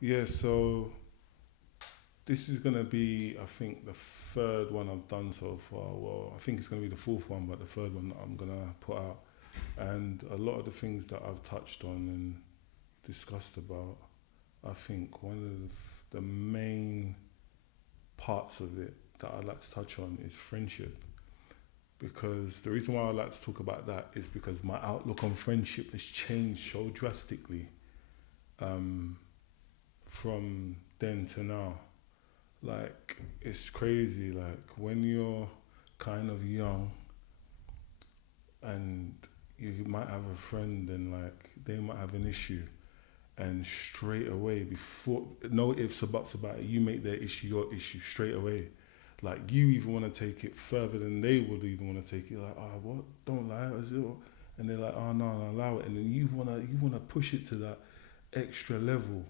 Yeah, so this is gonna be, I think, the third one I've done so far. Well, I think it's gonna be the fourth one, but the third one that I'm gonna put out. And a lot of the things that I've touched on and discussed about, I think one of the main parts of it that I'd like to touch on is friendship. Because the reason why I like to talk about that is because my outlook on friendship has changed so drastically um, from then to now. Like, it's crazy. Like, when you're kind of young and you might have a friend and like they might have an issue, and straight away, before no ifs or buts about it, you make their issue your issue straight away. Like, you even want to take it further than they would even want to take it. Like, oh, what? Don't lie, is it? And they're like, oh no, no, allow it. And then you wanna push it to that extra level.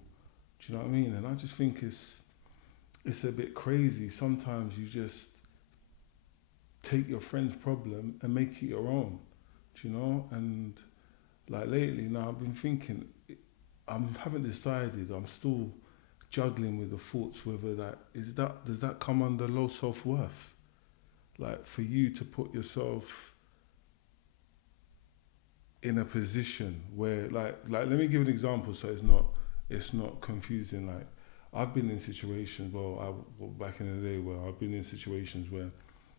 Do you know what I mean? And I just think it's a bit crazy. Sometimes you just take your friend's problem and make it your own. Do you know? And like lately now, I've been thinking. I haven't decided. I'm still juggling with the thoughts whether that does that come under low self worth? Like, for you to put yourself in a position where let me give an example so it's not confusing. Like, I've been in situations, back in the day, where I've been in situations where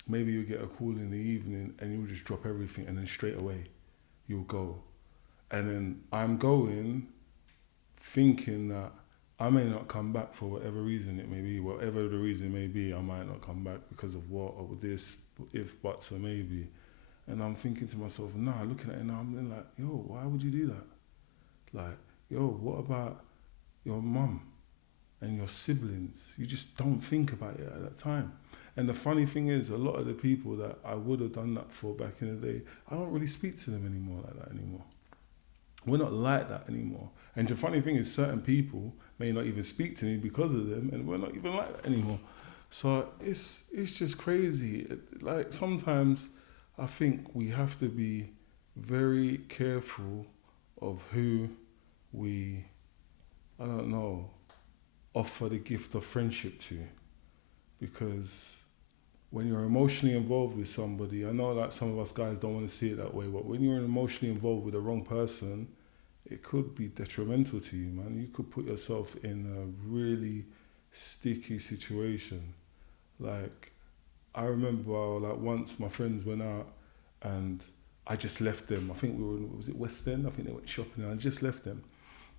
maybe you get a call in the evening and you'll just drop everything and then straight away you'll go. And then I'm going thinking that I may not come back for whatever reason it may be, whatever the reason may be, I might not come back because of what or this, if, buts, or maybe. And I'm thinking to myself, nah, looking at it now, I'm then like, yo, why would you do that? Like, yo, what about your mum and your siblings? You just don't think about it at that time. And the funny thing is, a lot of the people that I would have done that for back in the day, I don't really speak to them anymore like that anymore. We're not like that anymore. And the funny thing is, certain people may not even speak to me because of them, and we're not even like that anymore. So it's just crazy. Like, sometimes I think we have to be very careful of who we, I don't know, offer the gift of friendship to, because when you're emotionally involved with somebody, I know that some of us guys don't want to see it that way, but when you're emotionally involved with the wrong person, it could be detrimental to you, man. You could put yourself in a really sticky situation. Like, I remember, like, once my friends went out and I just left them. I think we were was it West End? I think they went shopping and I just left them.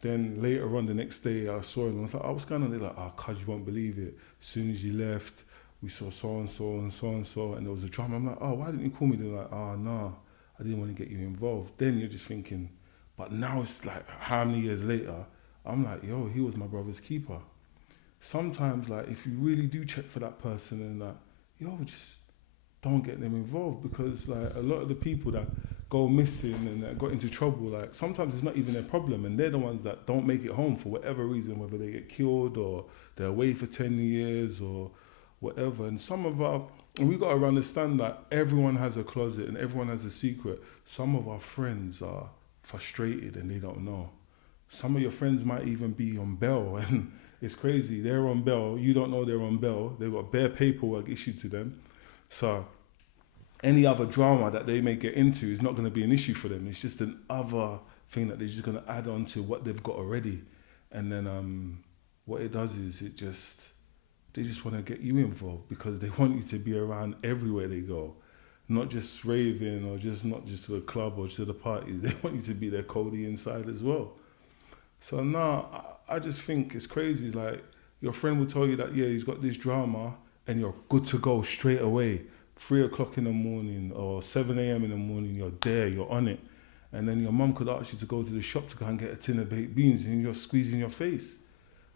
Then later on the next day, I saw them. I was like, "Oh, what's going on?" They're like, "Oh, cuz, you won't believe it. As soon as you left, we saw so and so and so and so, and there was a drama." I'm like, "Oh, why didn't you call me?" They're like, "Oh, no, I didn't want to get you involved." Then you're just thinking, but now it's like how many years later? I'm like, "Yo, he was my brother's keeper." Sometimes, like, if you really do check for that person and that, yo, just don't get them involved, because like a lot of the people that go missing and that got into trouble, like, sometimes it's not even their problem, and they're the ones that don't make it home for whatever reason, whether they get killed or they're away for 10 years or whatever. And some of our, and we got to understand that everyone has a closet and everyone has a secret. Some of our friends are frustrated and they don't know. Some of your friends might even be on bail and it's crazy. They're on bail. You don't know they're on bail. They've got bare paperwork issued to them. So any other drama that they may get into is not going to be an issue for them. It's just an other thing that they're just going to add on to what they've got already. And then what it does is they just want to get you involved because they want you to be around everywhere they go. Not just raving or just not just to the club or to the parties. They want you to be their Cody inside as well. So now I just think it's crazy. Like, your friend will tell you that, yeah, he's got this drama, and you're good to go straight away. 3 o'clock in the morning or 7 a.m. in the morning, you're there, you're on it. And then your mum could ask you to go to the shop to go and get a tin of baked beans, and you're squeezing your face.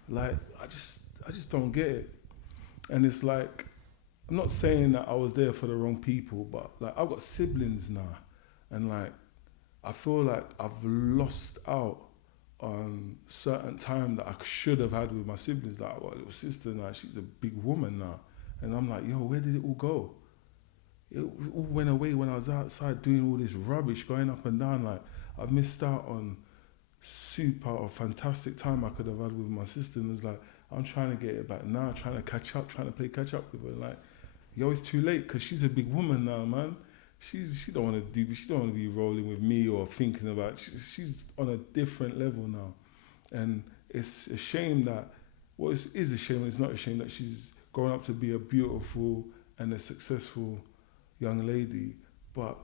Like, I just don't get it. And it's like, I'm not saying that I was there for the wrong people, but like, I've got siblings now, and like, I feel like I've lost out on certain time that I should have had with my siblings. Like, my little sister now, she's a big woman now, and I'm like, yo, where did it all go? It all went away when I was outside doing all this rubbish, going up and down. Like, I've missed out on super or fantastic time I could have had with my sister, and it's like I'm trying to get it back now, trying to catch up, trying to play catch up with her. Like, yo, it's too late because she's a big woman now, man. She don't want to do, she don't want to be rolling with me or thinking about. She's on a different level now, and it's a shame that. Well, it is a shame. It's not a shame that she's grown up to be a beautiful and a successful young lady. But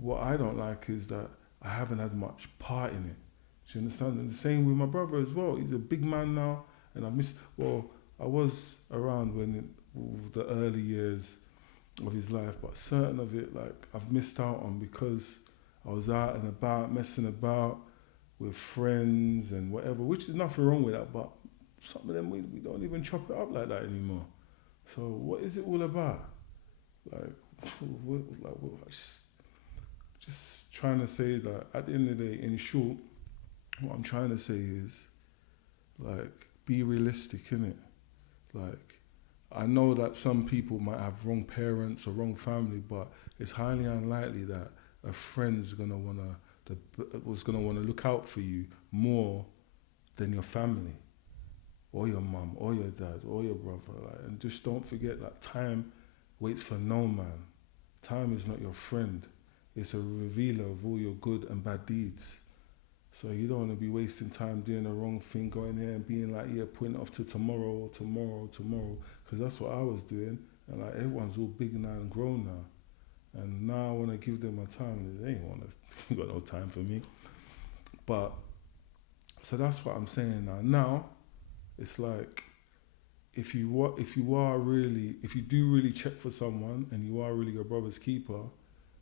what I don't like is that I haven't had much part in it. Do you understand? And the same with my brother as well. He's a big man now, and I miss. Well, I was around the early years of his life, but certain of it, like I've missed out on because I was out and about, messing about with friends and whatever, which is nothing wrong with that. But some of them we don't even chop it up like that anymore. So what is it all about? Like, just trying to say that at the end of the day, in short, what I'm trying to say is, like, be realistic, innit? Like, I know that some people might have wrong parents or wrong family, but it's highly unlikely that a friend's was gonna wanna look out for you more than your family, or your mum, or your dad, or your brother. Like, and just don't forget that time waits for no man. Time is not your friend. It's a revealer of all your good and bad deeds. So you don't want to be wasting time doing the wrong thing, going here and being like, yeah, putting it off to tomorrow, because that's what I was doing. And like, everyone's all big now and grown now. And now I want to give them my time. They ain't got no time for me. But, so that's what I'm saying now. Now, it's like, if you do really check for someone and you are really your brother's keeper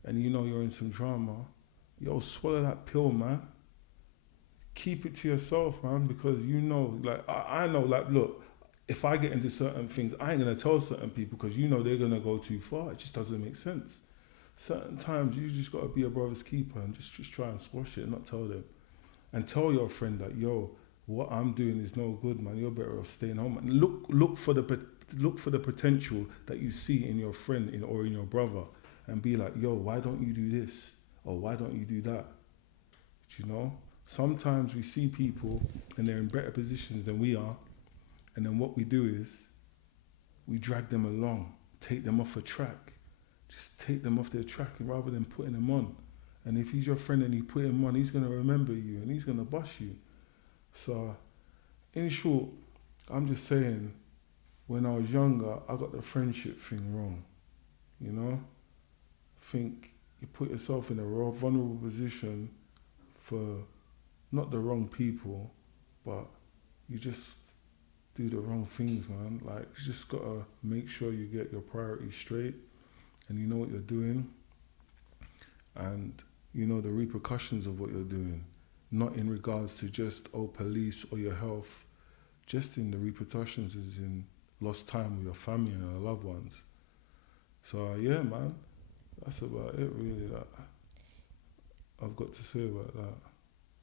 and you know you're in some drama, yo, swallow that pill, man. Keep it to yourself, man, because you know, like, I know, like, look, if I get into certain things, I ain't going to tell certain people because you know they're going to go too far. It just doesn't make sense. Certain times you just got to be a brother's keeper and just try and squash it and not tell them. And tell your friend that, yo, what I'm doing is no good, man. You're better off staying home. And look for the potential that you see in your friend or in your brother, and be like, yo, why don't you do this or why don't you do that? Do you know? Sometimes we see people and they're in better positions than we are, and then what we do is we drag them along, take them off a track, just take them off their track, and rather than putting them on. And if he's your friend and you put him on, he's going to remember you and he's going to bust you. So, in short, I'm just saying, when I was younger, I got the friendship thing wrong. You know? I think you put yourself in a vulnerable position for not the wrong people, but you just do the wrong things, man. Like, you just gotta make sure you get your priorities straight and you know what you're doing and you know the repercussions of what you're doing. Not in regards to just, police or your health, just in the repercussions is in lost time with your family and your loved ones. So yeah, man, that's about it really that I've got to say about that.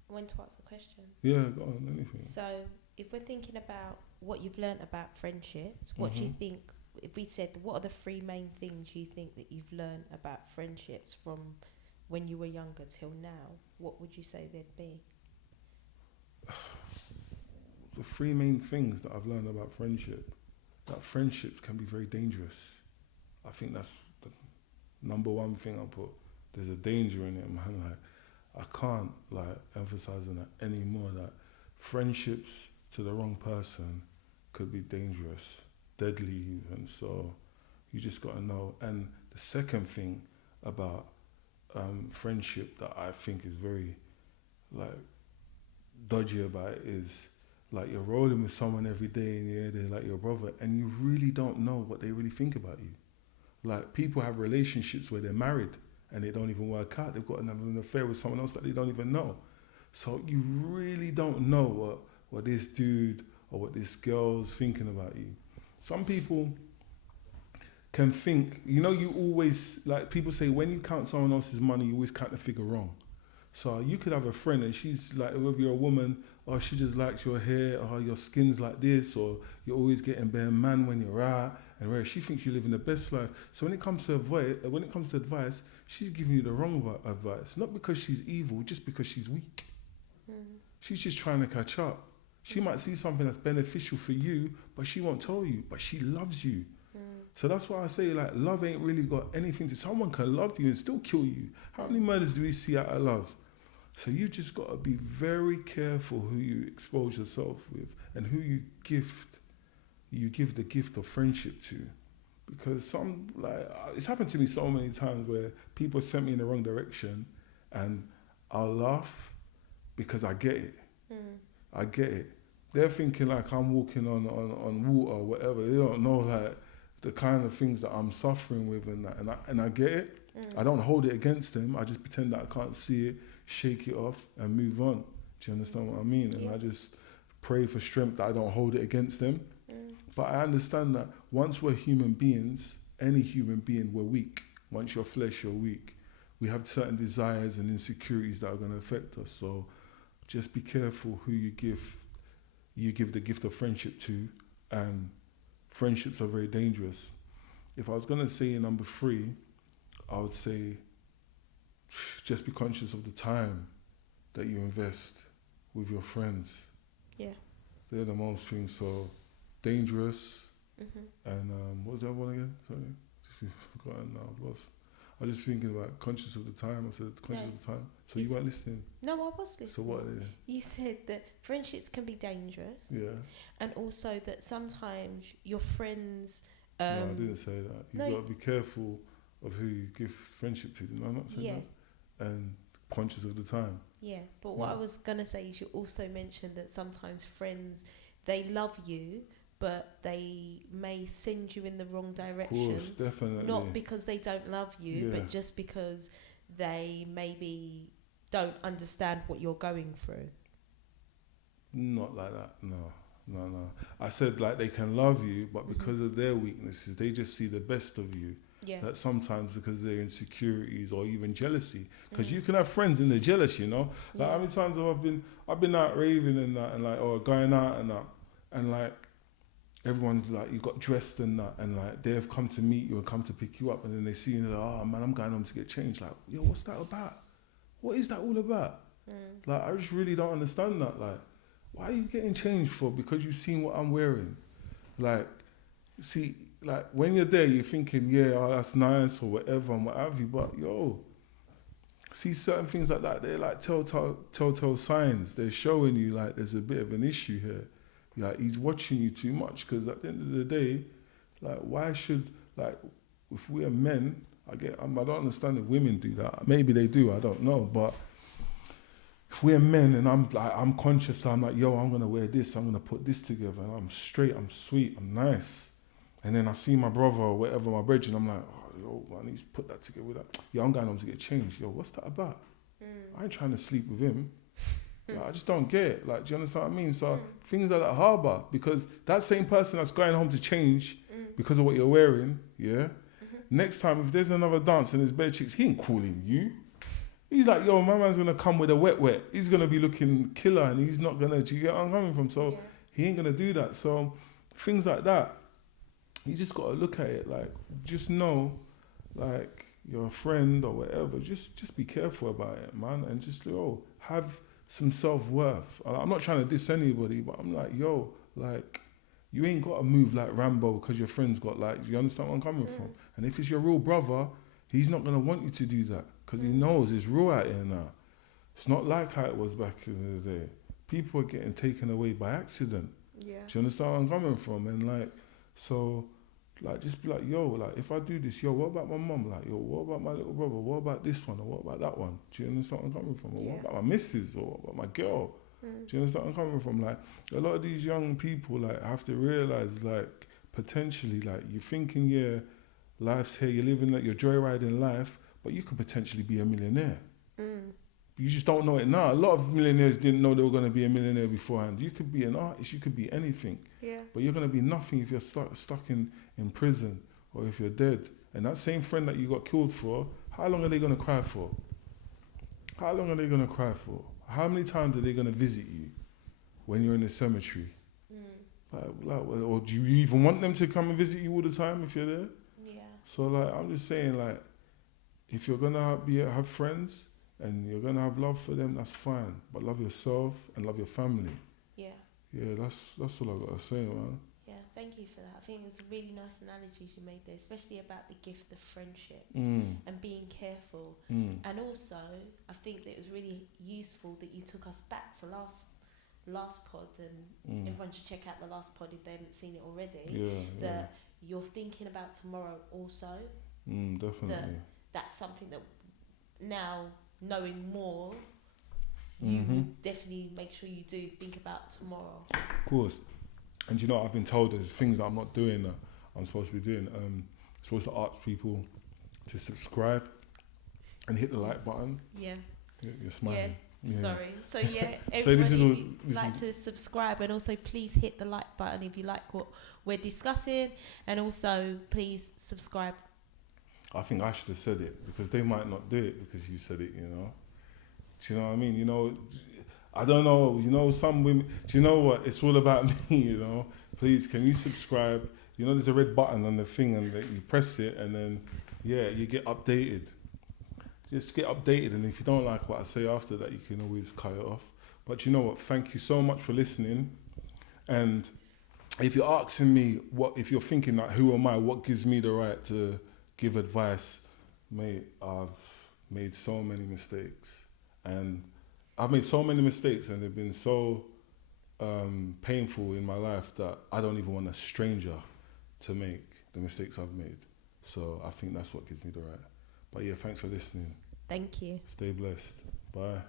When to ask the question? Yeah, go on, anything. So if we're thinking about what you've learnt about friendships, what do you think, if we said, what are the three main things you think that you've learnt about friendships from when you were younger till now, what would you say they'd be? The three main things that I've learned about friendship, that friendships can be very dangerous. I think that's the number one thing I put. There's a danger in it, man. Like, I can't like emphasize on that anymore, that friendships to the wrong person could be dangerous, deadly even. So you just gotta know. And the second thing about friendship that I think is very like dodgy about it is, like, you're rolling with someone every day and they're like your brother and you really don't know what they really think about you. Like, people have relationships where they're married and they don't even work out. They've got an affair with someone else that they don't even know. So you really don't know what this dude or what this girl's thinking about you. Some people can think, you know, you always, like people say, when you count someone else's money, you always count the figure wrong. So you could have a friend and she's like, whether you're a woman, or she just likes your hair, or your skin's like this, or you're always getting bare man when you're out, and where she thinks you're living the best life. So when it comes to advice, she's giving you the wrong advice. Not because she's evil, just because she's weak. She's just trying to catch up. She might see something that's beneficial for you, but she won't tell you. But she loves you. So that's why I say, like, love ain't really got anything to... Someone can love you and still kill you. How many murders do we see out of love? So you just got to be very careful who you expose yourself with and who you give the gift of friendship to. Because it's happened to me so many times where people sent me in the wrong direction and I'll laugh because I get it. I get it. They're thinking like I'm walking on water or whatever. They don't know like the kind of things that I'm suffering with and I get it. I don't hold it against them. I just pretend that I can't see it, shake it off and move on. Do you understand what I mean? And I just pray for strength that I don't hold it against them. But I understand that once we're human beings, any human being, we're weak. Once you're flesh, you're weak. We have certain desires and insecurities that are going to affect us. So just be careful who you give the gift of friendship to, and friendships are very dangerous. If I was going to say number 3, I would say just be conscious of the time that you invest with your friends. Yeah. They're the most things. So dangerous. And what was the other one again? Sorry, just forgotten now. I've lost. I was just thinking about conscious of the time. I said conscious of the time. So you weren't listening. No, I was listening. So what are they? You said that friendships can be dangerous. Yeah. And also that sometimes your friends. No, I didn't say that. You've got to be careful of who you give friendship to. No, I'm not saying that. And conscious of the time. Yeah, but what I was gonna say is you also mentioned that sometimes friends, they love you, but they may send you in the wrong direction. Of course, definitely. Not because they don't love you, but just because they maybe don't understand what you're going through. Not like that, no. I said like they can love you, but because of their weaknesses, they just see the best of you. Yeah. That sometimes because of their insecurities or even jealousy. Because you can have friends and they're jealous, you know? Like how many times have I've been out raving and that and like, or going out and that, and like, everyone's like, you got dressed and that, and like they've come to meet you and come to pick you up, and then they see you and they're like, oh man, I'm going home to get changed. Like, yo, what's that about? What is that all about? Like, I just really don't understand that. Like, why are you getting changed for? Because you've seen what I'm wearing. Like, see, like when you're there, you're thinking, yeah, oh, that's nice or whatever and what have you, but yo, see certain things like that, they're like telltale signs. They're showing you like there's a bit of an issue here. Like he's watching you too much, because at the end of the day, like why should, like if we're men, I don't understand if women do that. Maybe they do, I don't know. But if we're men and I'm conscious, I'm like, yo, I'm gonna wear this, I'm gonna put this together, and I'm straight, I'm sweet, I'm nice. And then I see my brother or whatever, my brethren, I'm like, oh, yo, man, he's put that together with that. Yo, I'm going home to get changed. Yo, what's that about? I ain't trying to sleep with him. Like, I just don't get it. Like, do you understand what I mean? So things like that harbour, because that same person that's going home to change because of what you're wearing, next time if there's another dance and there's bare chicks, he ain't calling you. He's like, yo, my man's gonna come with a wet. He's gonna be looking killer, and he's not gonna. Do you get where I'm coming from? So he ain't gonna do that. So things like that, you just gotta look at it like, just know, like you're a friend or whatever. Just be careful about it, man, and just have some self-worth. I'm not trying to diss anybody, but I'm like, yo, like, you ain't got to move like Rambo because your friend's got like, do you understand where I'm coming from? And if it's your real brother, he's not going to want you to do that because he knows it's real out here now. It's not like how it was back in the day. People are getting taken away by accident. Yeah. Do you understand where I'm coming from? And like, so, like, just be like, yo, like, if I do this, yo, what about my mum? Like, yo, what about my little brother? What about this one? Or what about that one? Do you understand where I'm coming from? Or what about my missus? Or what about my girl? Do you understand where I'm coming from? Like, a lot of these young people, like, have to realise, like, potentially, like, you're thinking, yeah, life's here, you're living, like, you're joyriding life, but you could potentially be a millionaire. You just don't know it now. A lot of millionaires didn't know they were going to be a millionaire beforehand. You could be an artist, you could be anything. Yeah. But you're going to be nothing if you're stuck in prison or if you're dead. And that same friend that you got killed for, how long are they going to cry for? How long are they going to cry for? How many times are they going to visit you when you're in the cemetery? Or do you even want them to come and visit you all the time if you're there? Yeah. So like, I'm just saying, like, if you're going to have friends, and you're gonna have love for them, that's fine. But love yourself and love your family. Yeah. Yeah, that's all I gotta say, man. Yeah, thank you for that. I think it was a really nice analogies you made there, especially about the gift of friendship and being careful. And also, I think that it was really useful that you took us back to last pod, and everyone should check out the last pod if they haven't seen it already. That you're thinking about tomorrow also. Definitely. That's something that now, knowing more, you would definitely make sure you do think about tomorrow. Of course. And you know, I've been told there's things that I'm not doing that I'm supposed to be doing. I'm supposed to ask people to subscribe and hit the like button. Yeah. You're smiling. Yeah. Sorry. So yeah, So this is everybody, if you'd like to subscribe, and also please hit the like button if you like what we're discussing, and also please subscribe. I think I should have said it because they might not do it because you said it, you know. Do you know what I mean? You know, I don't know, you know, some women, do you know what? It's all about me, you know. Please, can you subscribe? You know, there's a red button on the thing and you press it and then, yeah, you get updated. Just get updated, and if you don't like what I say after that, you can always cut it off. But you know what? Thank you so much for listening. And if you're asking me, if you're thinking like, who am I? What gives me the right to give advice? Mate, I've made so many mistakes. And they've been so painful in my life that I don't even want a stranger to make the mistakes I've made. So I think that's what gives me the right. But yeah, thanks for listening. Thank you. Stay blessed. Bye.